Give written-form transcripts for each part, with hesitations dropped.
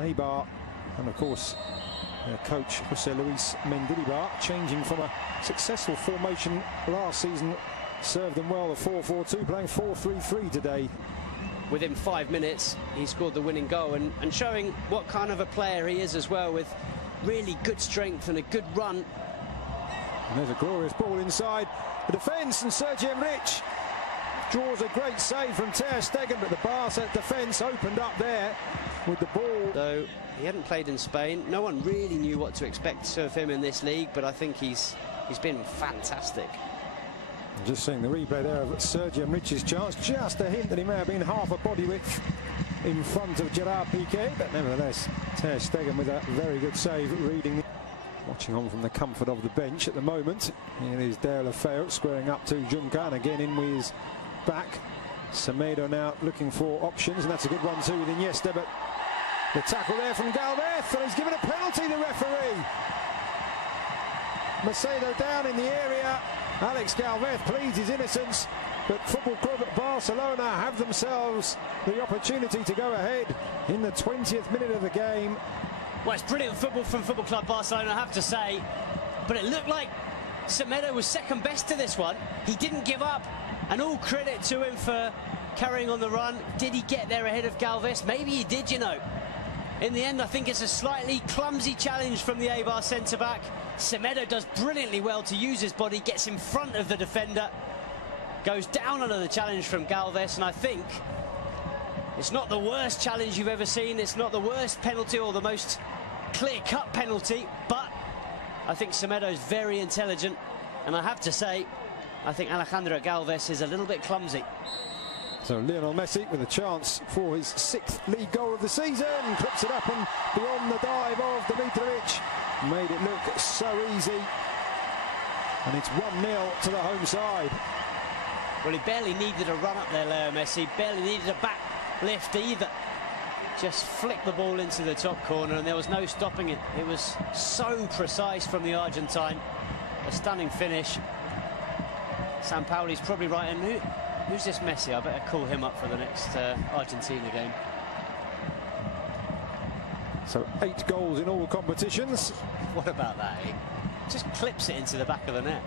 EIBAR, and of course coach Jose Luis Mendilibar, changing from a successful formation last season, served them well, the 4-4-2, playing 4-3-3 today. Within 5 minutes he scored the winning goal, and showing what kind of a player he is as well, with really good strength and a good run. And there's a glorious ball inside the defence, and Sergio Enrich draws a great save from Ter Stegen, but the Barca defence opened up there with the ball. Though he hadn't played in Spain, no one really knew what to expect of him in this league, but I think he's been fantastic. Just seeing the replay there of Sergio Enrich's chance, just a hint that he may have been half a body width in front of Gerard Piqué, but nevertheless Ter Stegen with a very good save, reading. Watching on from the comfort of the bench at the moment. Here is Deulofeu squaring up to Juncan, again in with his back. Semedo now looking for options, and that's a good one too with Iniesta, but the tackle there from Galvez, and he's given a penalty, the referee. Macedo down in the area. Alex Galvez pleads his innocence, but Football Club Barcelona have themselves the opportunity to go ahead in the 20th minute of the game. Well, it's brilliant football from Football Club Barcelona, I have to say, but it looked like Semedo was second best to this one. He didn't give up, and all credit to him for carrying on the run. Did he get there ahead of Galvez? Maybe he did, you know. In the end, I think it's a slightly clumsy challenge from the EIBAR centre-back. Semedo does brilliantly well to use his body, gets in front of the defender, goes down under the challenge from Galvez, and I think it's not the worst challenge you've ever seen. It's not the worst penalty or the most clear-cut penalty, but I think Semedo's very intelligent, and I have to say, I think Alejandro Galvez is a little bit clumsy. So Lionel Messi with a chance for his 6th league goal of the season, clips it up and beyond the dive of Dimitrovic. Made it look so easy, and it's 1-0 to the home side. Well, he barely needed a run up there, Leo Messi, barely needed a back lift either. Just flicked the ball into the top corner, and there was no stopping it. It was so precise from the Argentine. A stunning finish. Sampaoli's probably right, and who's this Messi? I better call him up for the next Argentina game. So 8 goals in all competitions. What about that? He just clips it into the back of the net.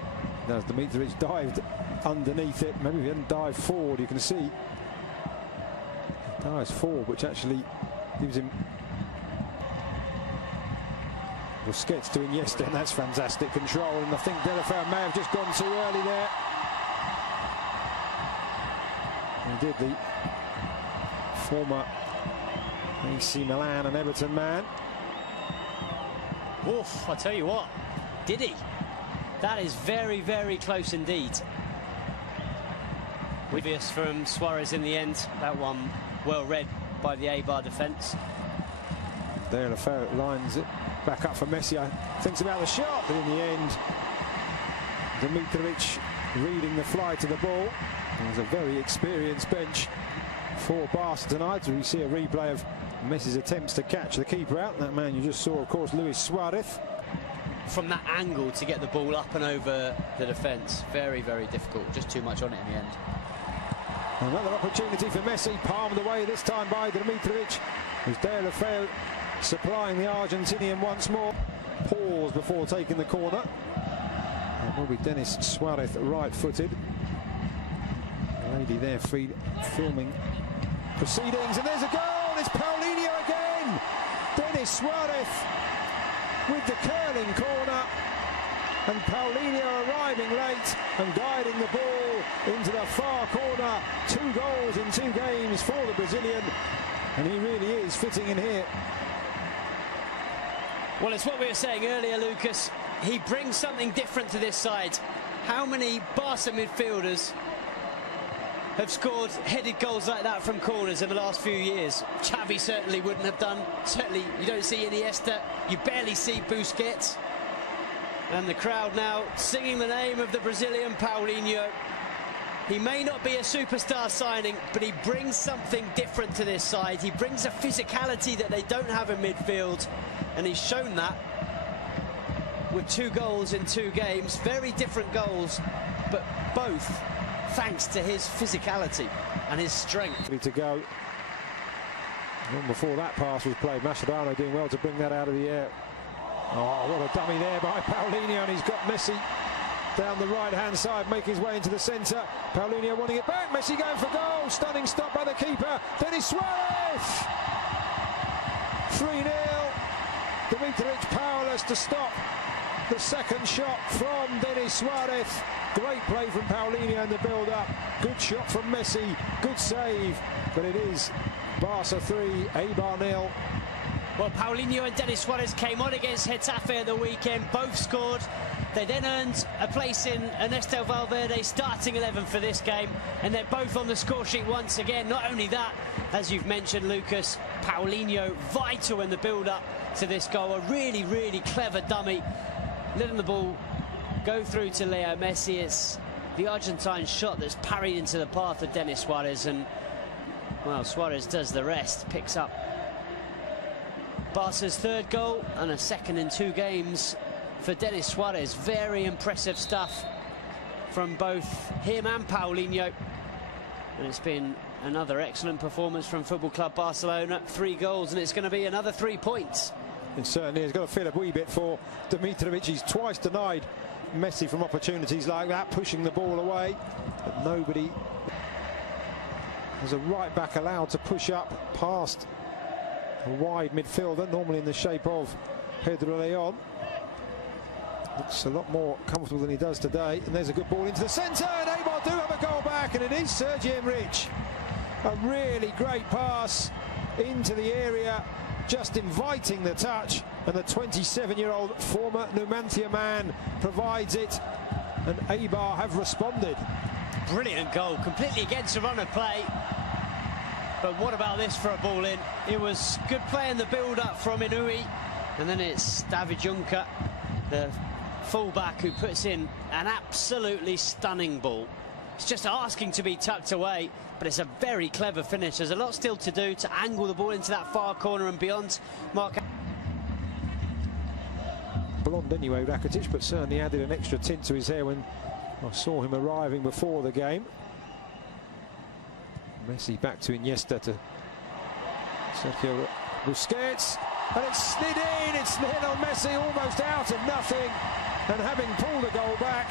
As Dimitrovic dived underneath it. Maybe if he hadn't dived forward, you can see he dives forward, which actually gives him Busquets to Iniesta, and that's fantastic control. And I think Deulofeu may have just gone too early there. He did, the former AC Milan and Everton man. Oof, I tell you what, did he? That is very, very close indeed. Obvious from Suarez in the end. That one well read by the EIBAR defence. Deulofeu lines it back up for Messi. Thinks about the shot, but in the end, Dimitrovic reading the fly to the ball. There's a very experienced bench for Barca tonight. We see a replay of Messi's attempts to catch the keeper out. That man you just saw, of course, Luis Suarez. From that angle to get the ball up and over the defence, very, very difficult. Just too much on it in the end. Another opportunity for Messi, palmed away this time by Dimitrovic. As Deulofeu supplying the Argentinian once more. Pause before taking the corner. It will be Denis Suarez, right-footed. The lady there filming proceedings, and there's a goal. It's Paulinho again. Denis Suarez with the curling corner, and Paulinho arriving late and guiding the ball into the far corner. 2 goals in 2 games for the Brazilian, and he really is fitting in here. Well, it's what we were saying earlier, Lucas. He brings something different to this side. How many Barca midfielders have scored headed goals like that from corners in the last few years? Xavi certainly wouldn't have done. Certainly you don't see Iniesta, you barely see Busquets. And the crowd now singing the name of the Brazilian Paulinho. He may not be a superstar signing, but he brings something different to this side. He brings a physicality that they don't have in midfield, and he's shown that with 2 goals in 2 games. Very different goals, but both thanks to his physicality and his strength. Ready to go. Long before that pass was played, Mascherano doing well to bring that out of the air. Oh, what a dummy there by Paulinho, and he's got Messi down the right-hand side, making his way into the centre. Paulinho wanting it back, Messi going for goal. Stunning stop by the keeper, Denis Suarez! 3-0. Dimitrovic powerless to stop the second shot from Denis Suarez. Great play from Paulinho in the build-up. Good shot from Messi, good save. But it is Barca 3, EIBAR 0. Well, Paulinho and Denis Suarez came on against Getafe at the weekend. Both scored. They then earned a place in Ernesto Valverde's starting 11 for this game. And they're both on the score sheet once again. Not only that, as you've mentioned, Lucas, Paulinho vital in the build-up to this goal. A really, really clever dummy. Letting the ball go through to Leo Messi. It's the Argentine shot that's parried into the path of Denis Suarez. And, well, Suarez does the rest. Picks up Barca's third goal and a second in 2 games for Denis Suarez. Very impressive stuff from both him and Paulinho. And it's been another excellent performance from Football Club Barcelona. 3 goals, and it's going to be another 3 points. It certainly has got to feel a wee bit for Dimitrovic. He's twice denied Messi from opportunities like that, pushing the ball away. But nobody has a right back allowed to push up past a wide midfielder, normally in the shape of Pedro Leon. Looks a lot more comfortable than he does today. And there's a good ball into the centre, and EIBAR do have a goal back, and it is Sergi Enrich. A really great pass into the area, just inviting the touch, and the 27-year-old former Numancia man provides it, and EIBAR have responded. Brilliant goal, completely against the run of play. But what about this for a ball in? It was good play in the build-up from Inui, and then it's David Juncker, the fullback, who puts in an absolutely stunning ball. It's just asking to be tucked away, but it's a very clever finish. There's a lot still to do to angle the ball into that far corner and beyond. Mark. Blonde anyway, Rakitic, but certainly added an extra tint to his hair when I saw him arriving before the game. Messi back to Iniesta, to Sergio Busquets, and it's slid in. It's Lionel Messi almost out of nothing, and having pulled a goal back,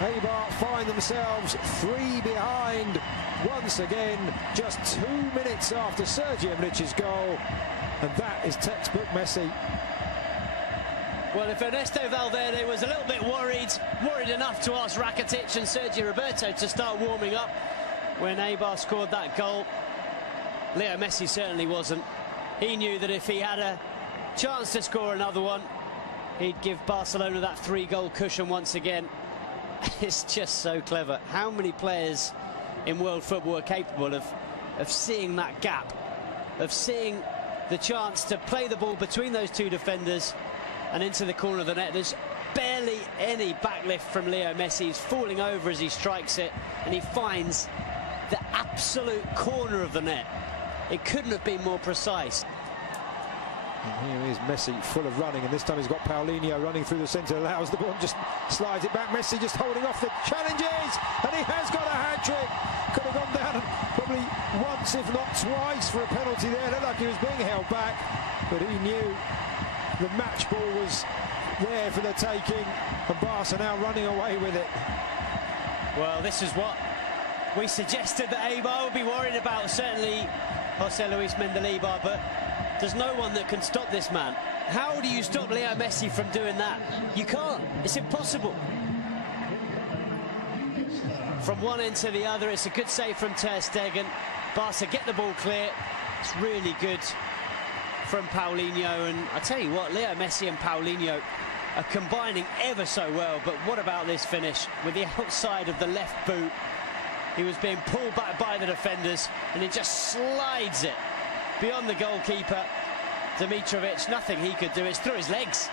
EIBAR find themselves 3 behind once again, just 2 minutes after Sergi Enrich's goal, and that is textbook Messi. Well, if Ernesto Valverde was a little bit worried enough to ask Rakitic and Sergio Roberto to start warming up when EIBAR scored that goal, Leo Messi certainly wasn't. He knew that if he had a chance to score another one, he'd give Barcelona that 3-goal cushion once again. It's just so clever. How many players in world football are capable of seeing that gap, of seeing the chance to play the ball between those 2 defenders and into the corner of the net? There's barely any backlift from Leo Messi. He's falling over as he strikes it, and he finds the absolute corner of the net. It couldn't have been more precise. And here is Messi, full of running, and this time he's got Paulinho running through the centre, allows the ball, just slides it back. Messi just holding off the challenges, and he has got a hat-trick. Could have gone down probably once, if not twice, for a penalty there. Looked like he was being held back, but he knew the match ball was there for the taking, and Barca now running away with it. Well, this is what we suggested that EIBAR would be worried about, certainly Jose Luis Mendilibar, but there's no one that can stop this man. How do you stop Leo Messi from doing that? You can't. It's impossible. From one end to the other, it's a good save from Ter Stegen. Barca get the ball clear. It's really good from Paulinho, and I tell you what, Leo Messi and Paulinho are combining ever so well. But what about this finish with the outside of the left boot? He was being pulled back by the defenders, and he just slides it beyond the goalkeeper. Dimitrovic, nothing he could do. It's through his legs.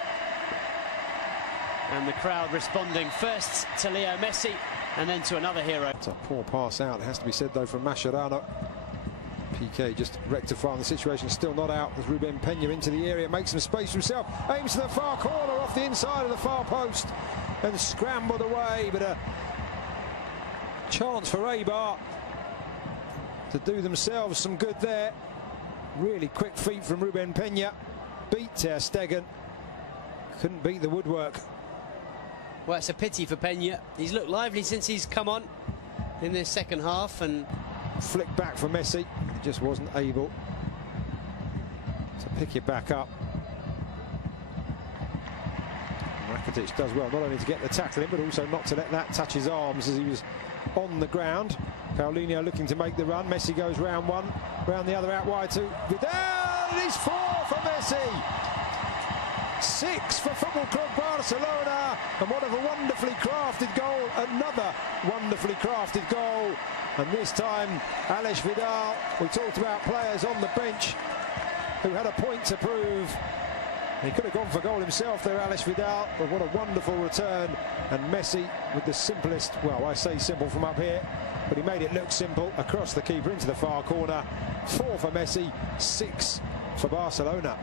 And the crowd responding first to Leo Messi and then to another hero. It's a poor pass out, it has to be said, though, from Mascherano. Piqué just rectifying the situation, still not out as Ruben Peña into the area, makes some space for himself, aims to the far corner off the inside of the far post and scrambled away, but a chance for EIBAR to do themselves some good there. Really quick feet from Ruben Peña. Beat Ter Stegen. Couldn't beat the woodwork. Well, it's a pity for Peña. He's looked lively since he's come on in this second half, and flick back for Messi. He just wasn't able to pick it back up. Rakitic does well, not only to get the tackle in, but also not to let that touch his arms as he was on the ground. Paulinho looking to make the run. Messi goes round one, round the other, out wide to Vidal. It is 4 for Messi. 6 for Football Club Barcelona. And what a wonderfully crafted goal. Another wonderfully crafted goal. And this time, Alex Vidal. We talked about players on the bench who had a point to prove. He could have gone for goal himself there, Alex Vidal, but what a wonderful return. And Messi with the simplest, well, I say simple from up here, but he made it look simple across the keeper into the far corner. 4 for Messi, 6 for Barcelona.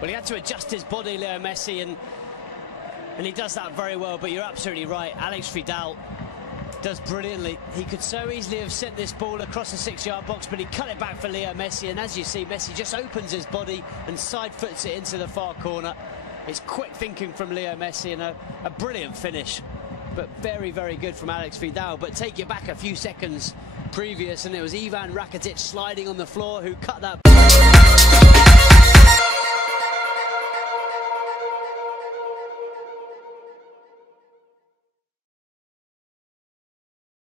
Well, he had to adjust his body, Leo Messi, and he does that very well. But you're absolutely right, Alex Vidal does brilliantly. He could so easily have sent this ball across the 6-yard box, but he cut it back for Leo Messi, and as you see, Messi just opens his body and side foots it into the far corner. It's quick thinking from Leo Messi, and a brilliant finish, but very, very good from Alex Vidal. But take you back a few seconds previous, and it was Ivan Rakitic sliding on the floor who cut that